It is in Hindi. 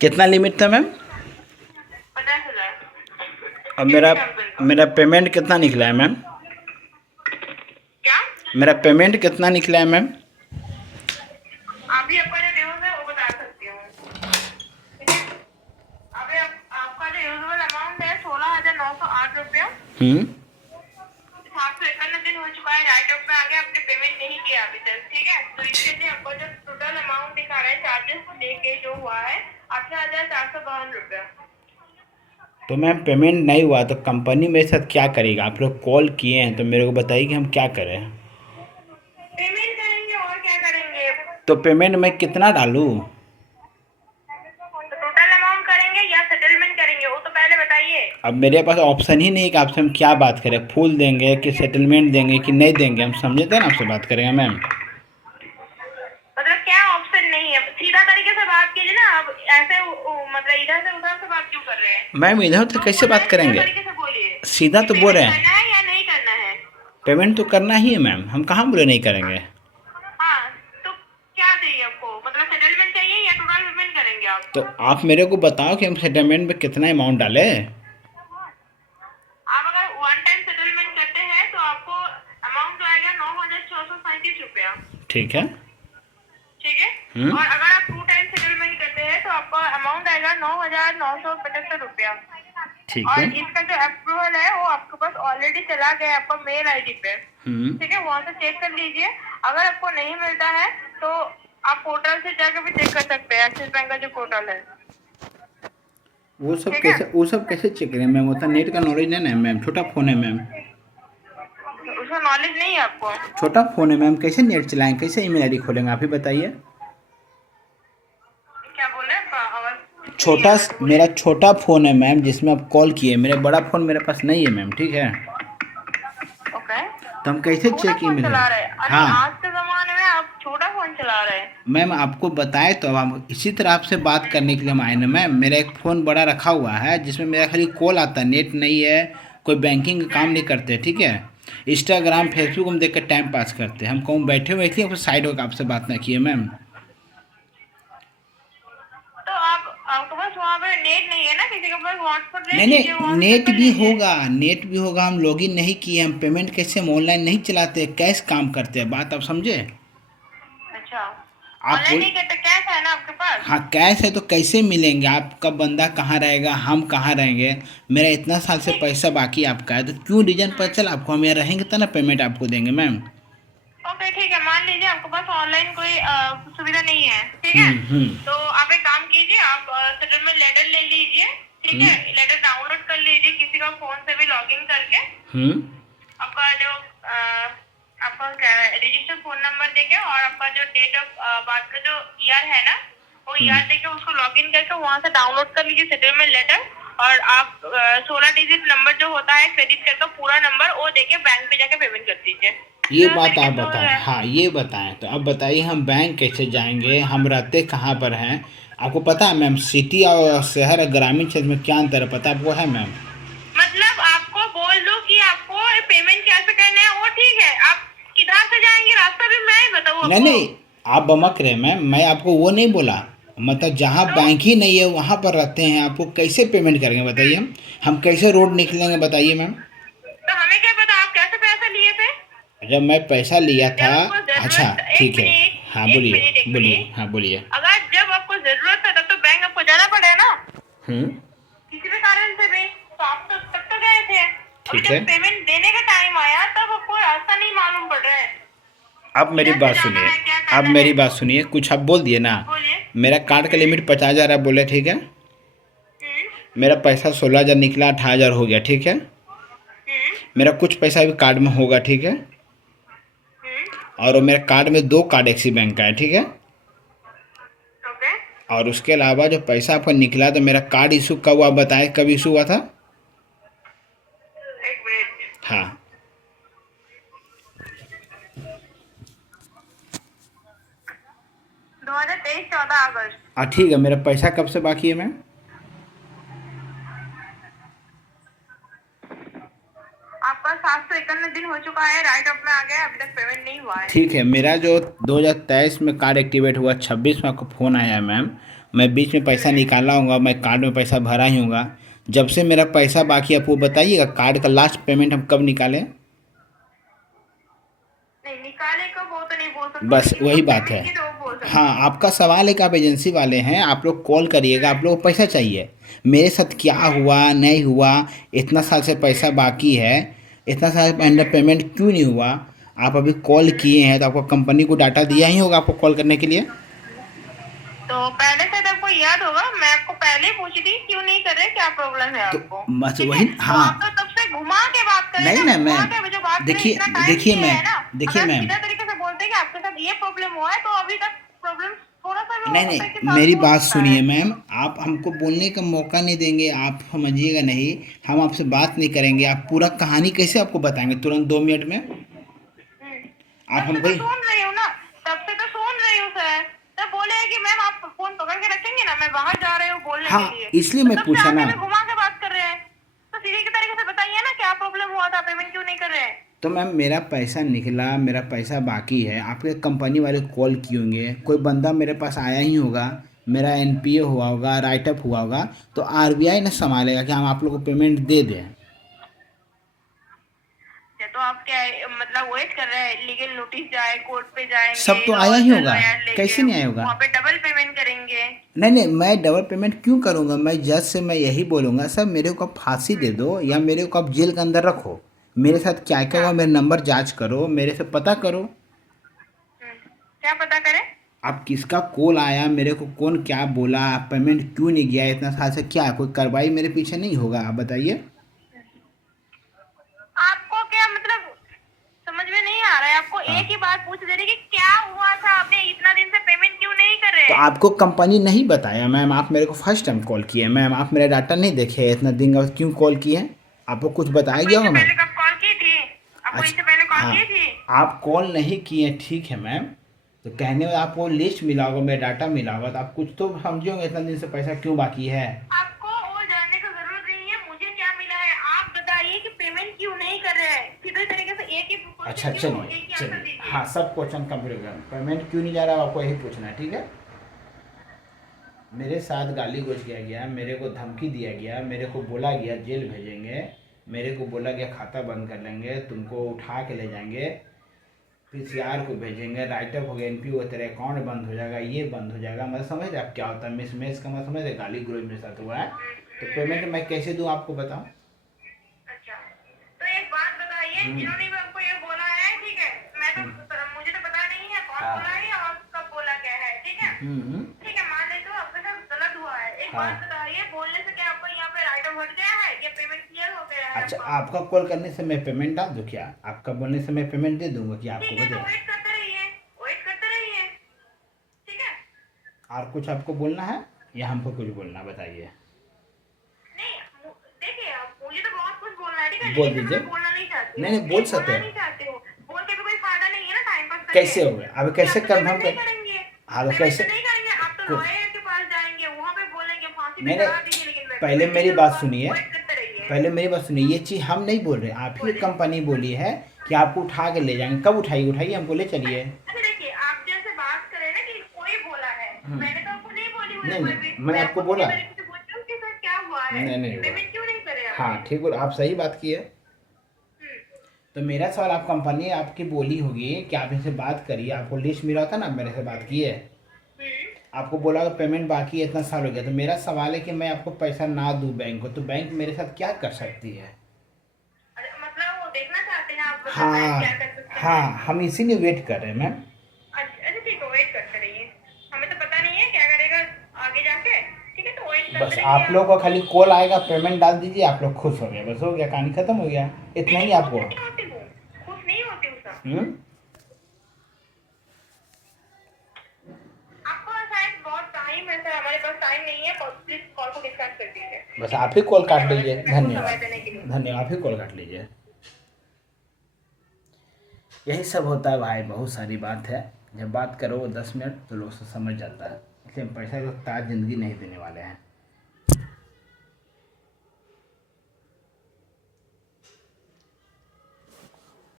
कितना लिमिट था मैम? 50,000। अब मेरा मेरा पेमेंट कितना निकला है मैम? क्या? मेरा पेमेंट कितना निकला है मैम? अभी आपका जो ड्यूज है वो बता सकती हूँ, ठीक है? अभी आपका जो यूजुअल अमाउंट है 16,908 रुपया। हम्म 751 दिन हो चुका है, राइट ऑफ में आ गया, आपने पेमेंट नहीं किया अभी तक, ठीक है? तो इसके लिए आपको जो टोटल अमाउंट दिखा रहा है चार्जेस लेके जो हुआ है 18,452 रुपया। तो मैम पेमेंट नहीं हुआ तो कंपनी मेरे साथ क्या करेगा? आप लोग कॉल किए हैं तो मेरे को बताइए कि हम क्या करें। पेमेंट करेंगे और क्या करेंगे? तो पेमेंट मैं कितना डालूँ? तो टोटल अमाउंट करेंगे या सेटलमेंट करेंगे वो तो पहले बताइए। अब मेरे पास ऑप्शन ही नहीं है कि आपसे हम क्या बात करें, फुल देंगे कि सेटलमेंट देंगे कि नहीं देंगे, हम समझे थे ना आपसे बात करेंगे मैम। मतलब क्या ऑप्शन नहीं है? सीधा तरीके से बात कीजिए ना, अब ऐसे मतलब इधर से उधर से बात क्यों कर रहे हैं? मैम इधर तो जो कैसे बोलना बात है सीधा करेंगे? तरीके से बोलिए सीधा कि तो बोल पेमेंट रहे हैं। करना है या नहीं करना है। पेमेंट तो करना ही है मैम, हम कहाँ बोले नहीं करेंगे। हाँ, तो क्या चाहिए आपको? मतलब सेटलमेंट चाहिए या टोटल पेमेंट करेंगे आप? तो आप मेरे को बताओ कि हम सेटलमेंट में कितना अमाउंट डालें। आप अगर वन टाइम सेटलमेंट करते हैं तो आपको अमाउंट आएगा 9,637 रुपया, ठीक है। ठीक है? हम्म और अगर आप टू टाइम सेटलमेंट करते हैं तो आपका अमाउंट आएगा 9,975 रुपया। ठीक और है। इसका जो अप्रूवल है वो आपके पास ऑलरेडी चला गया है आपका मेल आईडी पे, ठीक है? वहाँ से चेक कर लीजिए। अगर आपको नहीं मिलता है तो आप पोर्टल से जाकर भी चेक कर सकते हैं, एक्सिस बैंक का जो पोर्टल है, ठीक है? वो सब कैसे चेक करें मैम? उतना नेट का नॉलेज नहीं ना है मैम, छोटा फ़ोन है मैम। उसका नॉलेज नहीं है आपको? छोटा फ़ोन है मैम, कैसे नेट चलाएं, कैसे ईमेल आईडी खोलेंगे, आप ही बताइए। क्या बोले? आवाज नहीं छोटा आ रहा है, मेरा बोलिए। छोटा फ़ोन है मैम जिसमें आप कॉल किए, मेरा बड़ा फ़ोन मेरे पास नहीं है मैम, ठीक है? ओके, तो हम कैसे छोटा चेक फोन ईमेल चला है? रहे हैं? अरे हाँ आज के जमाने में आप छोटा फोन चला रहे हैं? मैम, आपको बताए तो अब हम इसी तरह आपसे बात करने के लिए हम आए ना मैम। मेरा एक फ़ोन बड़ा रखा हुआ है जिसमें मेरा खाली कॉल आता है, नेट नहीं है, कोई बैंकिंग का काम नहीं करते, ठीक है? इंस्टाग्राम फेसबुक हम देख कर टाइम पास करते हैं, हम कहूँ बैठे हुए थे साइड होकर आपसे बात ना किए मैम। तो आपके पास वहाँ पे नेट नहीं है ना? किसी के पास हॉटस्पॉट ले नहीं लीजिए, नहीं, वहाँ से चेक कर लीजिए। नेट भी होगा, हम लॉगिन नहीं किए, हम पेमेंट कैसे, हम ऑनलाइन नहीं चलाते, कैश काम करते हैं, बात आप समझे? अच्छा, आप ऑनलाइन बोल नहीं करते? कैश है ना आपके पास? हाँ कैश है तो कैसे मिलेंगे? आपका बंदा कहाँ रहेगा, हम कहाँ रहेंगे? मेरा इतना साल से ठीक, पैसा बाकी आपका है तो क्यों रीजन पता चला आपको? हम यहाँ रहेंगे तो ना पेमेंट आपको देंगे मैम। ओके, ठीक है। मान लीजिए आपके पास ऑनलाइन कोई सुविधा नहीं है, ठीक है? हम्म तो आप एक काम कीजिए, आप सेटलमेंट लेटर ले लीजिए, ठीक है? हम्म लेटर डाउनलोड कर लीजिए किसी का फोन से भी लॉगिन करके। हम्म आपका जो आपका रजिस्टर फोन नंबर देके और आपका जो डेट ऑफ बर्थ का जो ईयर है ना वो ईयर देके उसको लॉगिन करके वहाँ से डाउनलोड कर लीजिए सेटलमेंट लेटर। और आप 16 डिजिट नंबर जो होता है क्रेडिट कार्ड का पूरा नंबर वो देके बैंक पे जाके पेमेंट कर दीजिए। ये तो बात तरीके आप से हो बताएं, जाए। हाँ ये बताएं। तो अब बताइए हम बैंक कैसे जाएंगे, हम रहते कहाँ पर हैं? आपको पता है मैम सिटी और शहर और ग्रामीण क्षेत्र में क्या अंतर है, पता आपको है मैम? मतलब आपको बोल दूं कि आपको पेमेंट कैसे करना है वो ठीक है, आप किधर से जाएंगे रास्ता भी मैं ही बताऊँ नहीं आपको? नहीं, आप बमक रहे मैम, मैं आपको वो नहीं बोला। मतलब जहाँ तो बैंक ही नहीं है वहाँ पर रहते हैं, आपको कैसे पेमेंट करेंगे बताइए? हम कैसे रोड निकलेंगे बताइए मैम? तो हमें क्या पता आप कैसे पैसे लिए थे? जब मैं पैसा लिया था। जब आपको अच्छा जरूरत, एक ठीक है। हाँ मिनट एक बोलिए मिनट एक बोलिए, मिनट, हाँ बोलिए। अगर जब आपको जरूरत है तब तो बैंक आपको जाना पड़ेगा ना, हम्म किसी भी कारण से भी। तो आप तो तब तो गए थे, अभी ठीक है। जब पेमेंट देने का टाइम आया तब आपको रास्ता नहीं मालूम पड़ रहा है, अब मेरी किधर से बात जाना सुनिए, है क्या अब करना मेरी है। बात सुनिए, कुछ आप बोल दिए ना। बोलिए। मेरा कार्ड का लिमिट 50,000 आप बोले, ठीक है? हम्म मेरा पैसा 16,000 निकला, 18,000 हो गया, ठीक है? हम्म मेरा कुछ पैसा भी कार्ड में होगा, ठीक है? हम्म और वो मेरे कार्ड में 2 कार्ड एक्सिस बैंक का है, ठीक है? ओके, और उसके अलावा जो पैसा आपका निकला तो मेरा कार्ड इशू कब हुआ, आप बताएं कब इशू हुआ था? एक मिनट। हाँ 2023 14 अगस्त। हाँ ठीक है। मेरा पैसा कब से बाकी है मैम? आपका 751 दिन हो चुका है, राइट ऑफ में आ गया, अभी तक पेमेंट नहीं हुआ है। ठीक है, मेरा जो 2023 में कार्ड एक्टिवेट हुआ, 26 में आपको फ़ोन आया है मैम, मैं बीच में पैसा निकाला हूँगा, मैं कार्ड में पैसा भरा ही होगा। जब से मेरा पैसा बाकी है, आप वो बताइएगा कार्ड का लास्ट पेमेंट हम कब निकालें? नहीं, निकाले कब वो तो नहीं बोल सकते, बस लेकिन वही कब बात है। पेमेंट की तो वो बोल सकते हाँ, हैं। आपका सवाल है कि आप एजेंसी वाले हैं, आप लोग कॉल करिएगा, आप लोग को पैसा चाहिए। मेरे साथ क्या हुआ नहीं हुआ, इतना साल से पैसा बाकी है, इतना साल अंडर पेमेंट क्यों नहीं हुआ, आप अभी कॉल किए हैं तो आपको कंपनी को डाटा दिया ही होगा आपको कॉल करने के लिए। तो पहले से आपको याद होगा, मैं आपको पहले ही पूछी थी क्यों नहीं कर रहे, क्या प्रॉब्लम है तो आपको। बस ठीक है, वही, तो हाँ। आप तो तब से घुमा के बात कर रहे नहीं हैं ना ना, घुमा मैम, के जो बात करें, देखिए इतना टाइम देखिए दिया है मैम, ना। देखिए अगर मैम, सीधा तरीके से बोलते कि आपके साथ ये प्रॉब्लम हुआ है, तो अभी तक प्रॉब्लम थोड़ा सा भी नहीं हो सकता है कि नहीं, सॉल्व मेरी हो बात सकता है। सुनिए मैम, आप हमको बोलने का मौका नहीं देंगे, आप समझिएगा नहीं। हम आपसे बात नहीं करेंगे, आप पूरा कहानी कैसे आपको बताएंगे तुरंत 2 मिनट में? आप तब से हमको तो सुन रही हूँ ना, तब से तो सुन रही हूँ सर। तब बोले हैं कि मैम आप फोन पकड़ के रखेंगे ना, मैं बाहर जा रही हूँ बोलने के हाँ, लिए, इसलिए तो मैं तब से पूछा आके ना। भी घुमा के बात कर रहे हैं। तो सीधे की तरीके से बताइए ना क्या प्रॉब्लम हुआ था, पेमेंट क्यों नहीं कर रहे हैं। तो मैम मेरा पैसा निकला, मेरा पैसा बाकी है, आपके कंपनी वाले कॉल किए होंगे, कोई बंदा मेरे पास आया ही होगा, मेरा एनपीए हुआ होगा, राइटअप हुआ होगा, तो आरबीआई ने संभालेगा कि हम आप लोग को पेमेंट दे दें। या तो आप क्या मतलब वेट कर रहे हैं लीगल नोटिस जाए, कोर्ट पे जाएंगे, सब तो आया ही लॉयर होगा, लॉयर लेके कैसे नहीं आया होगा? वहाँ पे डबल पेमेंट करेंगे। नहीं नहीं, मैं डबल पेमेंट क्यों करूँगा? मैं जज से मैं यही बोलूँगा, सर मेरे को आप फांसी दे दो या मेरे को आप जेल के अंदर रखो, मेरे साथ क्या क्या हुआ हाँ। मेरा नंबर जांच करो, मेरे से पता करो। क्या पता करें। आप किसका कॉल आया, मेरे को कौन क्या बोला, पेमेंट क्यों नहीं गया इतना साल से, क्या कोई कार्रवाई मेरे पीछे नहीं होगा? आप बताइए। आपको क्या मतलब समझ में नहीं आ रहा है, आपको हाँ, एक ही बात पूछ दे रही कि क्या हुआ था, आपने इतना दिन से पेमेंट क्यों नहीं कर रहे तो हैं। आपको कंपनी नहीं बताया मैम? आप मेरे को फर्स्ट टाइम कॉल किए मैम, आप मेरा डाटा नहीं देखे इतना दिन बाद क्यों कॉल किए हैं? आपको कुछ बताया आपको गया इससे होगा मैम? पहले कब कॉल की थी, आपको अच्छा, इससे पहले कॉल हाँ, की थी। आप कॉल नहीं किए ठीक है मैम, तो कहने में आपको लिस्ट मिला होगा, मेरा डाटा मिला होगा, तो आप कुछ तो समझे होंगे इतना दिन से पैसा क्यों बाकी है। आपको और जानने की जरूरत नहीं है, मुझे क्या मिला है आप बताइए कि पेमेंट क्यों नहीं कर रहे हैं। सीधे तरीके से एक ही अच्छा क्वेश्चन क्यों, चलिए एक ही आंसर चलिए, दीजिए। हाँ सब क्वेश्चन कंप्लीट हो गया, पेमेंट क्यों नहीं जा रहा आपको यही पूछना है, ठीक है। मेरे साथ गाली गलौज किया गया, मेरे को धमकी दिया गया, मेरे को बोला गया जेल भेजेंगे, मेरे को बोला गया खाता बंद कर लेंगे, तुमको उठा के ले जाएंगे, पीसीआर को भेजेंगे, राइटअप हो गया, एनपीओ हो, तेरा अकाउंट बंद हो जाएगा, ये बंद हो जाएगा। मैं समझ रहे आप क्या होता है मिस मेस का, मैं समझ रहे गाली गलौज मेरे साथ हुआ है, तो पेमेंट मैं कैसे दूँ आपको बताओ। अच्छा, तो एक बात बताइए, जिन्होंने भी आपको ये बोला है, ठीक है, मैं तो मुझे तो पता नहीं है कौन हाँ। बोला है और कब बोला क्या है, ठीक है। ठीक है, मान लेते हो आपके साथ गलत हुआ है। एक हाँ। बात बताइए, बोलने से क्या आपका यहाँ पे राइट हट गया है या पेमेंट क्लियर हो गया है अच्छा, आपका। आपका कॉल करने से मैं पेमेंट डाल दूँ क्या? आपका बोलने से मैं पेमेंट दे दूंगा कि आपको ठीक है, तो बता? वेट करते रहिए, वेट करते रहिए, ठीक है। और कुछ आपको बोलना है या हमको कुछ बोलना, बताइए। नहीं देखिए, आप मुझे तो बहुत कुछ बोलना है, ठीक है, बोल लेकिन दीजिए। मैं बोलना नहीं चाहती नहीं हूँ। नहीं, बोल सकते बोलना हैं। नहीं चाहती हूँ, बोल के भी कोई फायदा नहीं है ना टाइम पास करके। कैसे हो गया अब, कैसे आप तो कंफर्म पेमेंट नहीं कर? करेंगे, हाँ तो पेमेंट कैसे? तो नहीं करेंगे, आप तो कुछ लॉयर के पास जाएंगे, वहाँ पे बोलेंगे फांसी पे मैंने, चढ़ा दीजिए, लेकिन मैं पहले पेमेंट मेरी नहीं बात करूँगा। सुनिए, वेट करते रहिए। पहले मेरी बात सुनिए, ये चीज़ हम नहीं बोल रहे, आप ही बोलिए। कंपनी बोली है कि आपको उठा के ले जाएंगे। कब उठाइए? उठाइए हमको ले चलिए। अच्छा देखिए, आप जैसे बात करें ना कि कोई बोला है, मैंने तो आपको नहीं बोली हुई नहीं कोई नहीं, भी। मैंने आपको बोला। सीधे तरीके से पूछ रही हूँ कि सर क्या हुआ है, नहीं नहीं हुआ। पेमेंट क्यों नहीं करे हाँ आपने। ठीक बोल, आप सही बात की है। हम्म, तो मेरा सवाल, आप कंपनी आपकी बोली होगी कि आप इनसे बात करिए, आपको लिस्ट मिला था ना, मेरे से बात किए, आपको बोला कि पेमेंट बाकी है, इतना साल हो गया, तो मेरा सवाल है कि मैं आपको पैसा ना दूं बैंक को, तो बैंक मेरे साथ क्या कर सकती है? अरे मतलब वो देखना चाहते हैं आप, मतलब मैं हाँ क्या कर सकते हैं। हाँ, हम इसीलिए वेट कर रहे हैं मैम। अच्छा अच्छा, ठीक है, वेट करते रहिए, हमें तो पता नहीं है क्या करेगा आगे जाके, ठीक है, तो वेट बस करते रहिए आप लोग को खाली कॉल आएगा, पेमेंट डाल दीजिए, आप लोग खुश हो गए, बस हो गया, कहानी खत्म हो गया, इतना ही नहीं, आपको। खुश नहीं होती हूँ, खुश नहीं होती हूँ सर। हम्म। आपको शायद बहुत टाइम है सर, हमारे पास टाइम नहीं है, प्लीज कॉल को डिस्कनेक्ट कर दीजिए। बस आप ही कॉल काट लीजिए, समय धन्यवाद। देने के लिए। धन्यवाद, आप ही कॉल काट लीजिए। यही सब होता है भाई, बहुत सारी बात है, जब बात करो 10 मिनट तो लोग समझ जाता है, इसलिए हम पैसा तो ताज जिंदगी नहीं देने वाले हैं।